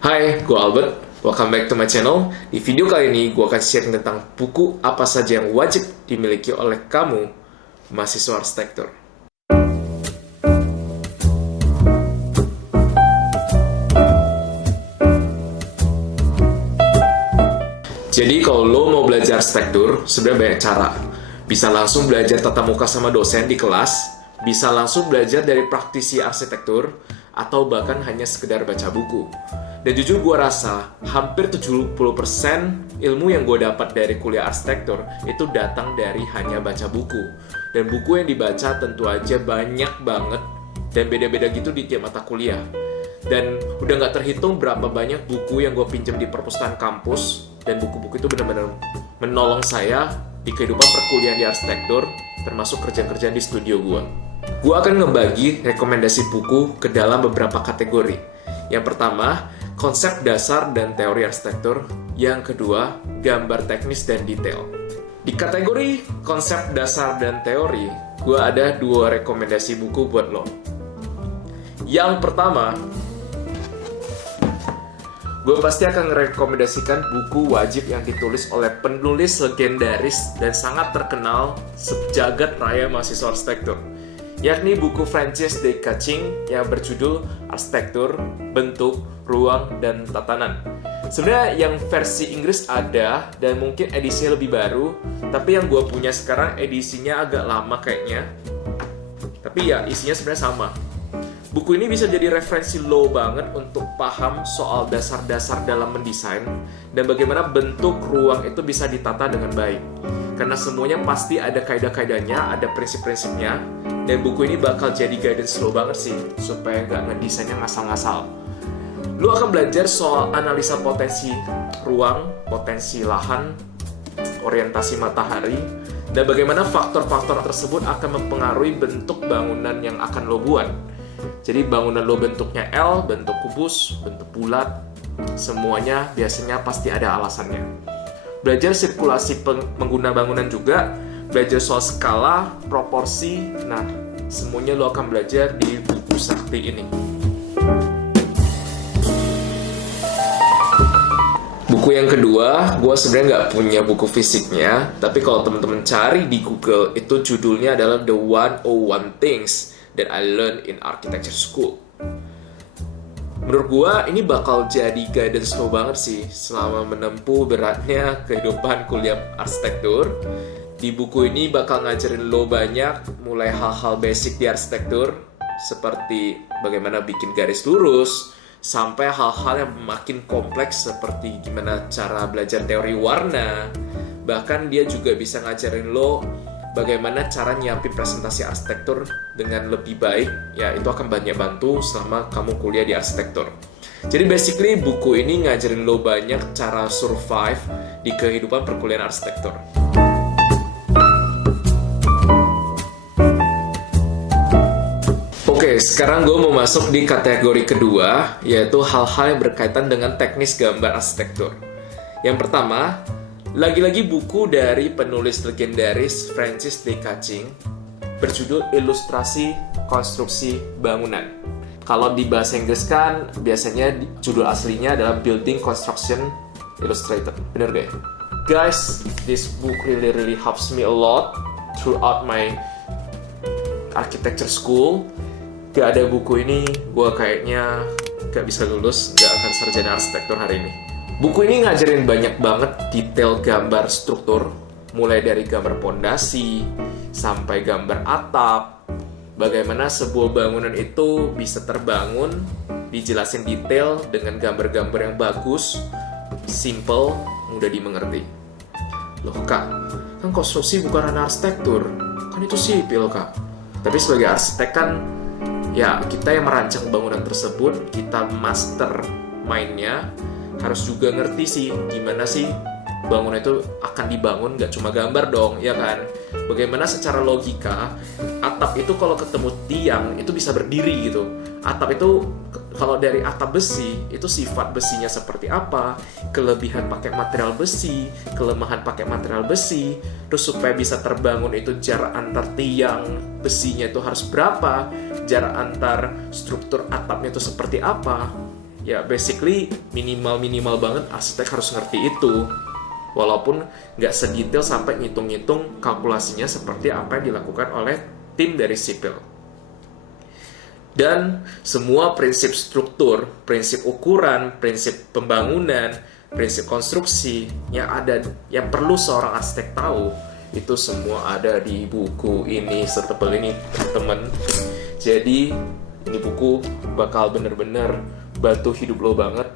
Hai, gue Albert. Welcome back to my channel. Di video kali ini, gue akan sharing tentang buku apa saja yang wajib dimiliki oleh kamu, mahasiswa arsitektur. Jadi, kalau lo mau belajar arsitektur, sebenarnya banyak cara. Bisa langsung belajar tatap muka sama dosen di kelas, bisa langsung belajar dari praktisi arsitektur, atau bahkan hanya sekedar baca buku. Dan jujur gue rasa hampir 70% ilmu yang gue dapat dari kuliah arsitektur itu datang dari hanya baca buku. Dan buku yang dibaca tentu aja banyak banget dan beda-beda gitu di tiap mata kuliah. Dan udah nggak terhitung berapa banyak buku yang gue pinjam di perpustakaan kampus, dan buku-buku itu benar-benar menolong saya di kehidupan perkuliahan di arsitektur, termasuk kerjaan-kerjaan di studio gue. Gue akan ngebagi rekomendasi buku ke dalam beberapa kategori. Yang pertama, konsep dasar dan teori arsitektur. Yang kedua, gambar teknis dan detail. Di kategori konsep dasar dan teori, gue ada 2 rekomendasi buku buat lo. Yang pertama, gue pasti akan merekomendasikan buku wajib yang ditulis oleh penulis legendaris dan sangat terkenal sejagat raya mahasiswa arsitektur, yakni buku Francis de Kaching yang berjudul Arsitektur, Bentuk, Ruang, dan Tatanan. Sebenarnya yang versi Inggris ada, dan mungkin edisinya lebih baru, tapi yang gue punya sekarang edisinya agak lama kayaknya. Tapi ya, isinya sebenarnya sama. Buku ini bisa jadi referensi lo banget untuk paham soal dasar-dasar dalam mendesain dan bagaimana bentuk ruang itu bisa ditata dengan baik. Karena semuanya pasti ada kaidah-kaidahnya, ada prinsip-prinsipnya, dan buku ini bakal jadi guidance lo banget sih, supaya nggak ngedesainnya ngasal-ngasal. Lo akan belajar soal analisa potensi ruang, potensi lahan, orientasi matahari, dan bagaimana faktor-faktor tersebut akan mempengaruhi bentuk bangunan yang akan lo buat. Jadi bangunan lo bentuknya L, bentuk kubus, bentuk bulat, semuanya biasanya pasti ada alasannya. Belajar sirkulasi pengguna bangunan juga, belajar soal skala, proporsi, nah semuanya lo akan belajar di buku sakti ini. Buku yang kedua, gue sebenarnya nggak punya buku fisiknya, tapi kalau teman-teman cari di Google, itu judulnya adalah The 101 Things That I Learned in Architecture School. Menurut gue, ini bakal jadi guidance lo banget sih selama menempuh beratnya kehidupan kuliah arsitektur. Di buku ini bakal ngajarin lo banyak, mulai hal-hal basic di arsitektur, seperti bagaimana bikin garis lurus, sampai hal-hal yang makin kompleks seperti gimana cara belajar teori warna. Bahkan dia juga bisa ngajarin lo bagaimana cara nyiapin presentasi arsitektur dengan lebih baik. Ya, itu akan banyak bantu selama kamu kuliah di arsitektur. Jadi basically buku ini ngajarin lo banyak cara survive di kehidupan perkuliahan arsitektur. Oke, sekarang gue mau masuk di kategori kedua, yaitu hal-hal yang berkaitan dengan teknis gambar arsitektur. Yang pertama, lagi-lagi buku dari penulis legendaris Francis de Kaching berjudul Ilustrasi Konstruksi Bangunan. Kalau di bahasa Inggris kan biasanya judul aslinya adalah Building Construction Illustrated. Bener gak ya? Guys, this book really helps me a lot throughout my architecture school. Gak ada buku ini, gue kayaknya gak bisa lulus, gak akan sarjana arsitektur hari ini. Buku ini ngajarin banyak banget detail gambar struktur, mulai dari gambar pondasi, sampai gambar atap, bagaimana sebuah bangunan itu bisa terbangun, dijelasin detail dengan gambar-gambar yang bagus, simple, mudah dimengerti. Loh kak, kan konstruksi bukan ranah arsitektur, kan itu sipil kak. Tapi sebagai arsitek kan, ya kita yang merancang bangunan tersebut, kita master mainnya, harus juga ngerti sih gimana sih bangunan itu akan dibangun, gak cuma gambar dong, ya kan? Bagaimana secara logika atap itu kalau ketemu tiang itu bisa berdiri gitu. Atap itu kalau dari atap besi itu sifat besinya seperti apa, kelebihan pakai material besi, kelemahan pakai material besi, terus supaya bisa terbangun itu jarak antar tiang besinya itu harus berapa, jarak antar struktur atapnya itu seperti apa. Ya basically minimal banget arsitek harus ngerti itu. Walaupun nggak sedetail sampai ngitung-ngitung kalkulasinya seperti apa yang dilakukan oleh tim dari sipil. Dan semua prinsip struktur, prinsip ukuran, prinsip pembangunan, prinsip konstruksi yang perlu seorang arsitek tahu, itu semua ada di buku ini, setebal ini teman. Jadi ini buku bakal bener-bener bantu hidup lo banget.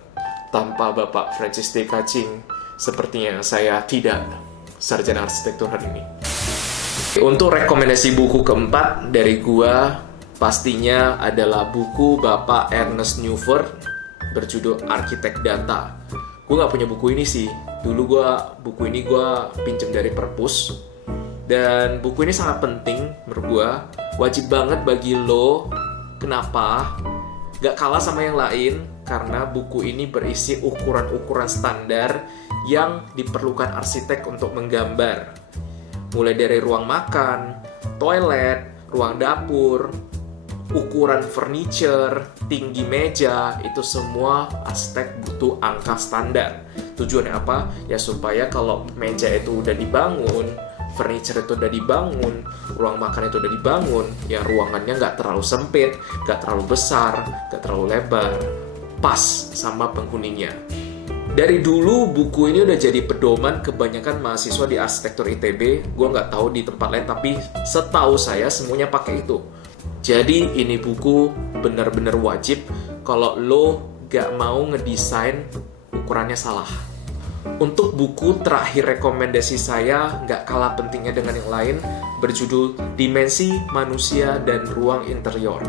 Tanpa Bapak Francis D. Kaching, sepertinya saya tidak sarjana arsitektur hari ini. Untuk rekomendasi buku keempat dari gua, pastinya adalah buku Bapak Ernest Newford berjudul Arsitek Data. Gue gak punya buku ini sih. Dulu buku ini gue pinjem dari perpus. Dan buku ini sangat penting menurut gue. Wajib banget bagi lo. Kenapa? Gak kalah sama yang lain. Karena buku ini berisi ukuran-ukuran standar yang diperlukan arsitek untuk menggambar. Mulai dari ruang makan, toilet, ruang dapur, ukuran furniture, tinggi meja, itu semua arsitek butuh angka standar. Tujuannya apa? Ya supaya kalau meja itu udah dibangun, furniture itu udah dibangun, ruang makan itu udah dibangun, ya ruangannya nggak terlalu sempit, nggak terlalu besar, nggak terlalu lebar, pas sama penghuninya. Dari dulu buku ini udah jadi pedoman kebanyakan mahasiswa di arsitektur ITB. Gue nggak tahu di tempat lain, tapi setahu saya semuanya pakai itu. Jadi ini buku benar-benar wajib kalau lo gak mau ngedesain ukurannya salah. Untuk buku terakhir rekomendasi saya gak kalah pentingnya dengan yang lain, berjudul Dimensi Manusia dan Ruang Interior.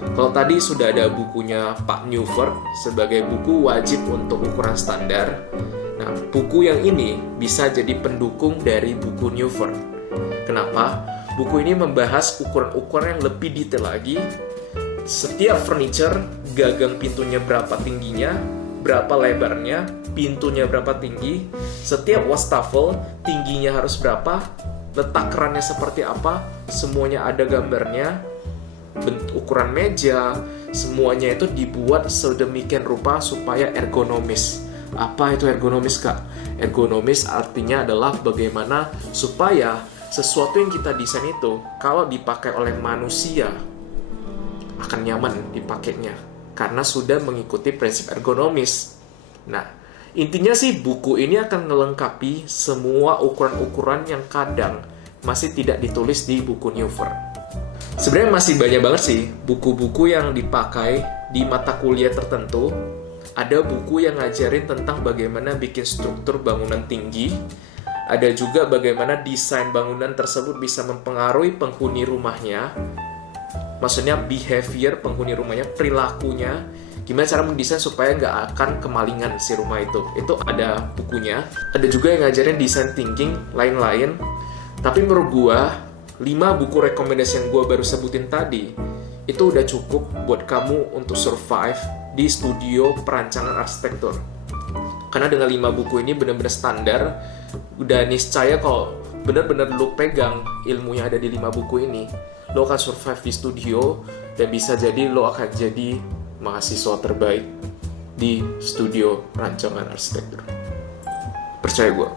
Kalau tadi sudah ada bukunya Pak Newford sebagai buku wajib untuk ukuran standar. Nah, buku yang ini bisa jadi pendukung dari buku Newford. Kenapa? Buku ini membahas ukuran-ukuran yang lebih detail lagi. Setiap furniture, gagang pintunya berapa tingginya, berapa lebarnya, pintunya berapa tinggi, setiap wastafel tingginya harus berapa, letak kerannya seperti apa, semuanya ada gambarnya, ukuran meja, semuanya itu dibuat sedemikian rupa supaya ergonomis. Apa itu ergonomis, Kak? Ergonomis artinya adalah bagaimana supaya sesuatu yang kita desain itu kalau dipakai oleh manusia akan nyaman dipakainya karena sudah mengikuti prinsip ergonomis. Nah, intinya sih buku ini akan melengkapi semua ukuran-ukuran yang kadang masih tidak ditulis di buku Newford. Sebenarnya masih banyak banget sih buku-buku yang dipakai di mata kuliah tertentu. Ada buku yang ngajarin tentang bagaimana bikin struktur bangunan tinggi. Ada juga bagaimana desain bangunan tersebut bisa mempengaruhi penghuni rumahnya. Maksudnya behavior penghuni rumahnya, perilakunya. Gimana cara mendesain supaya nggak akan kemalingan si rumah itu. Itu ada bukunya. Ada juga yang ngajarin design thinking, lain-lain. Tapi menurut gua, 5 buku rekomendasi yang gua baru sebutin tadi, itu udah cukup buat kamu untuk survive di studio perancangan arsitektur. Karena dengan 5 buku ini benar-benar standar, udah niscaya kalau benar-benar lo pegang ilmu yang ada di 5 buku ini, lo akan survive di studio dan bisa jadi lo akan jadi mahasiswa terbaik di studio perancangan arsitektur. Percaya gue.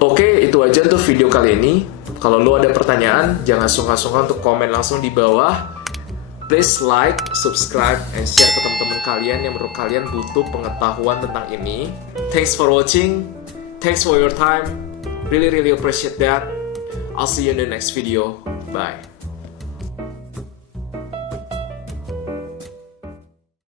Oke, itu aja untuk video kali ini. Kalau lo ada pertanyaan, jangan sungkan-sungkan untuk komen langsung di bawah. Please like, subscribe, and share ke teman-teman kalian yang menurut kalian butuh pengetahuan tentang ini. Thanks for watching. Thanks for your time. Really appreciate that. I'll see you in the next video. Bye.